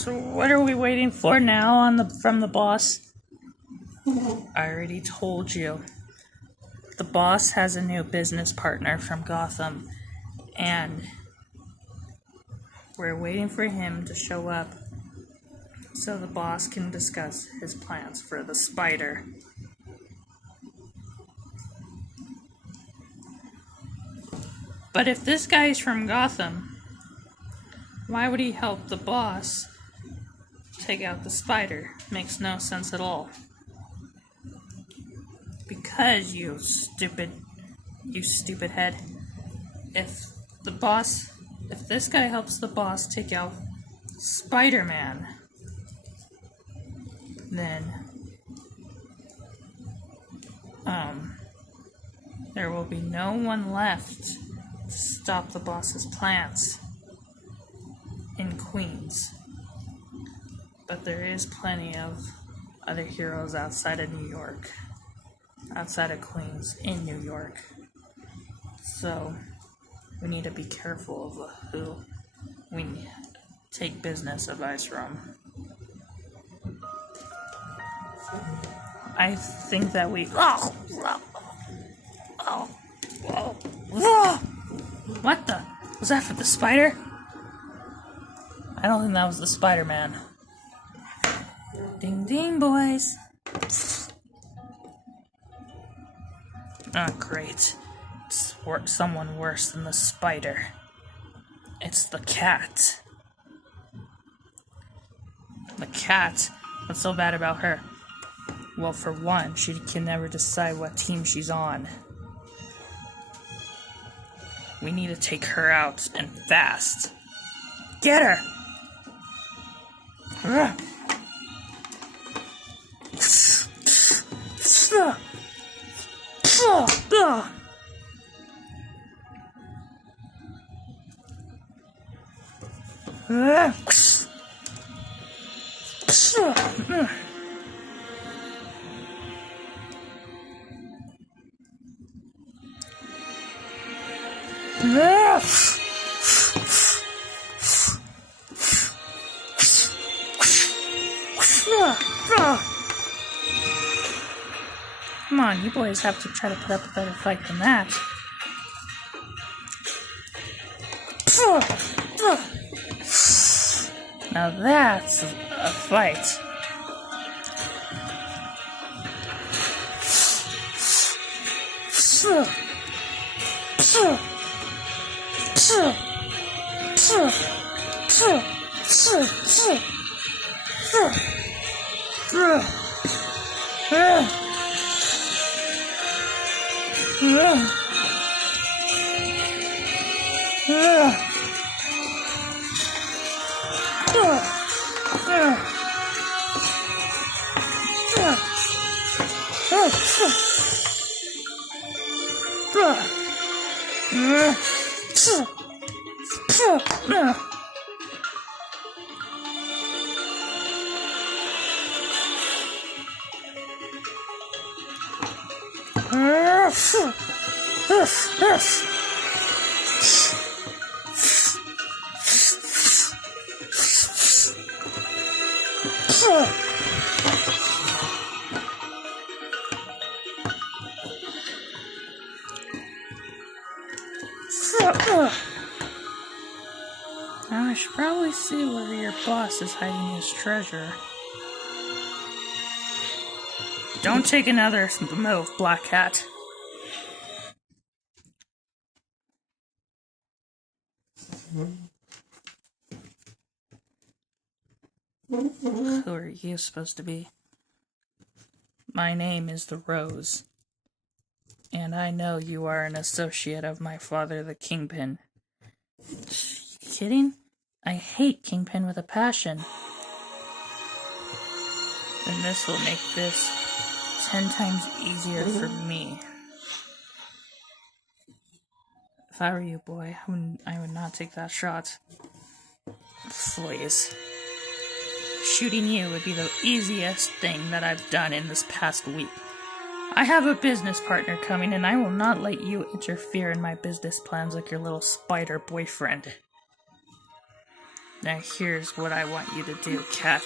So what are we waiting for now from the boss? I already told you. The boss has a new business partner from Gotham, and we're waiting for him to show up so the boss can discuss his plans for the spider. But if this guy's from Gotham, why would he help the boss take out the spider? Makes no sense at all. Because you stupid head. If this guy helps the boss take out Spider-Man, then there will be no one left to stop the boss's plans in Queens. But there is plenty of other heroes outside of New York, outside of Queens, in New York. So we need to be careful of who we take business advice from. I think that we... What the? Was that for the spider? I don't think that was the Spider-Man. Ding ding, boys. Ah, great. It's someone worse than the spider. It's the cat. The cat? What's so bad about her? Well, for one, she can never decide what team she's on. We need to take her out, and fast. Get her! Come on, you boys have to try to put up a better fight than that. Now that's a fight. Now I should probably see where your boss is hiding his treasure. Don't take another move, Black Cat. Who are you supposed to be? My name is the Rose, and I know you are an associate of my father, the Kingpin. Kidding? I hate Kingpin with a passion. Then this will make this 10 times easier for me. If I were you, boy, I would not take that shot. Please. Shooting you would be the easiest thing that I've done in this past week. I have a business partner coming, and I will not let you interfere in my business plans like your little spider boyfriend. Now here's what I want you to do, Cat.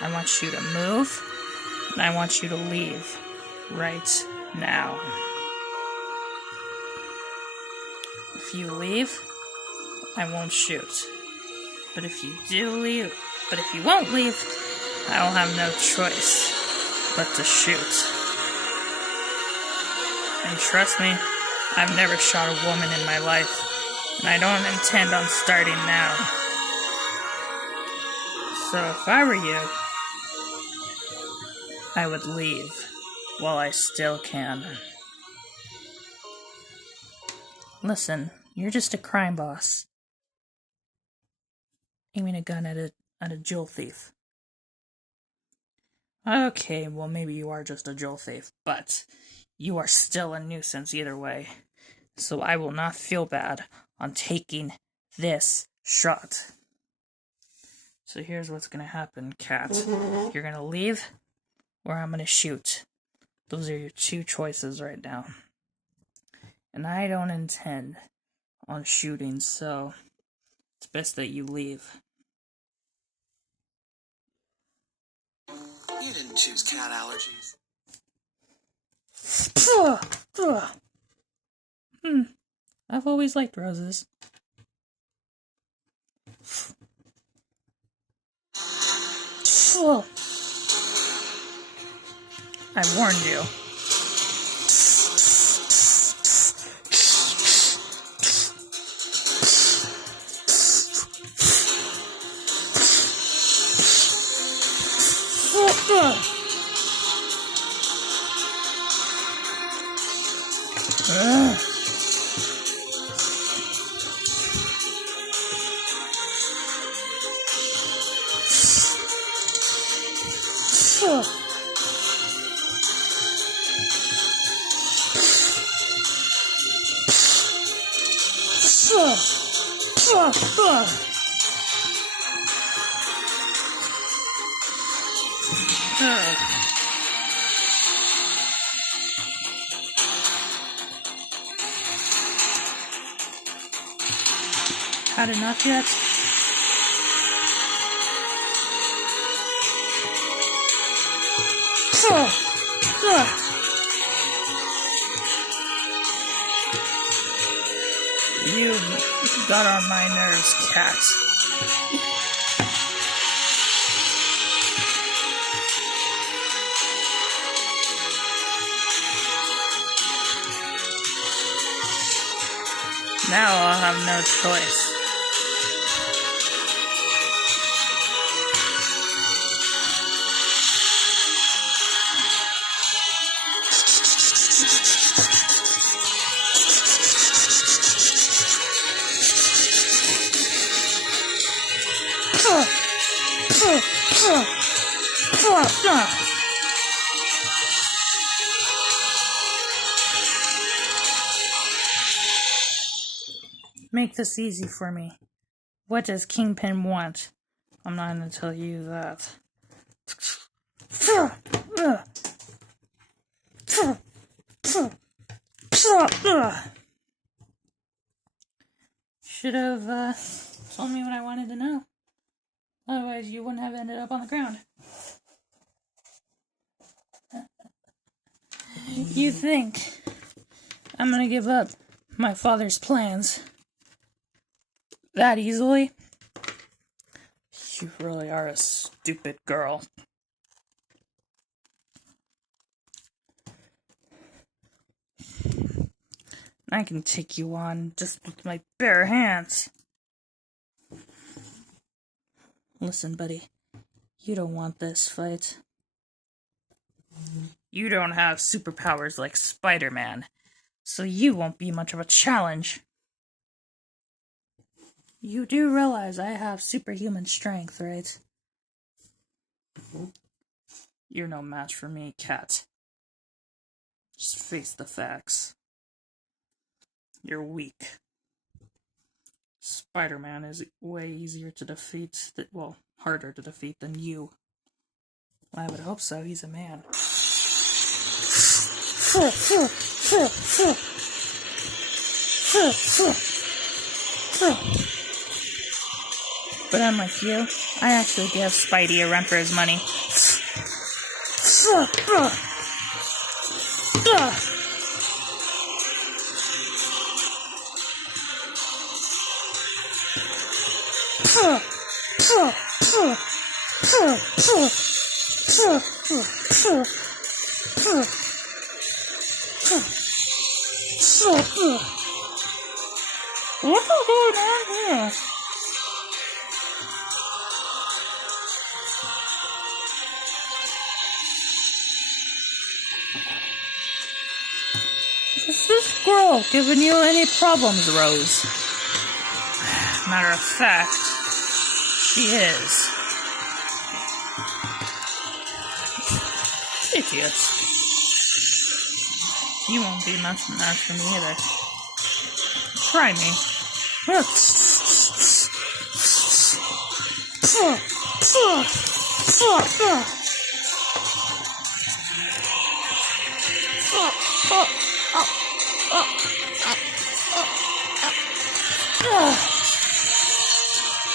I want you to move, and I want you to leave right now. If you leave, I won't shoot. But if you won't leave, I'll have no choice but to shoot. And trust me, I've never shot a woman in my life, and I don't intend on starting now. So if I were you, I would leave while I still can. Listen, you're just a crime boss, aiming a gun at a jewel thief. Okay, well maybe you are just a jewel thief, but you are still a nuisance either way. So I will not feel bad on taking this shot. So here's what's gonna happen, Cat. You're gonna leave, or I'm gonna shoot. Those are your two choices right now. And I don't intend on shooting, so it's best that you leave. You didn't choose cat allergies. I've always liked roses. I warned you. Had enough yet? You got on my nerves, Cat. Now I'll have no choice. Make this easy for me. What does Kingpin want? I'm not gonna tell you that. Should have told me what I wanted to know. Otherwise, you wouldn't have ended up on the ground. You think I'm gonna give up my father's plans that easily? You really are a stupid girl. I can take you on just with my bare hands. Listen, buddy, you don't want this fight. You don't have superpowers like Spider-Man, so you won't be much of a challenge. You do realize I have superhuman strength, right? You're no match for me, Cat. Just face the facts. You're weak. Spider-Man is way easier to defeat, harder to defeat than you. I would hope so, he's a man. But unlike you, I actually give Spidey a run for his money. What's going on here? Is this girl giving you any problems, Rose? Matter of fact, she is. Idiots. You won't be much match for me either. Try me.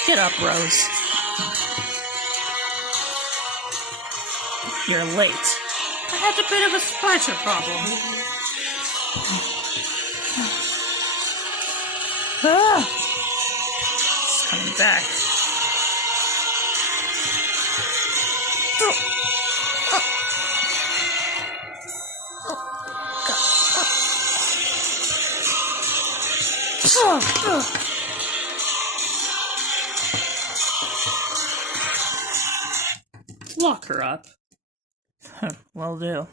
Get up, Rose. You're late. I had a bit of a splasher problem. It's coming back. Lock her up. Will do.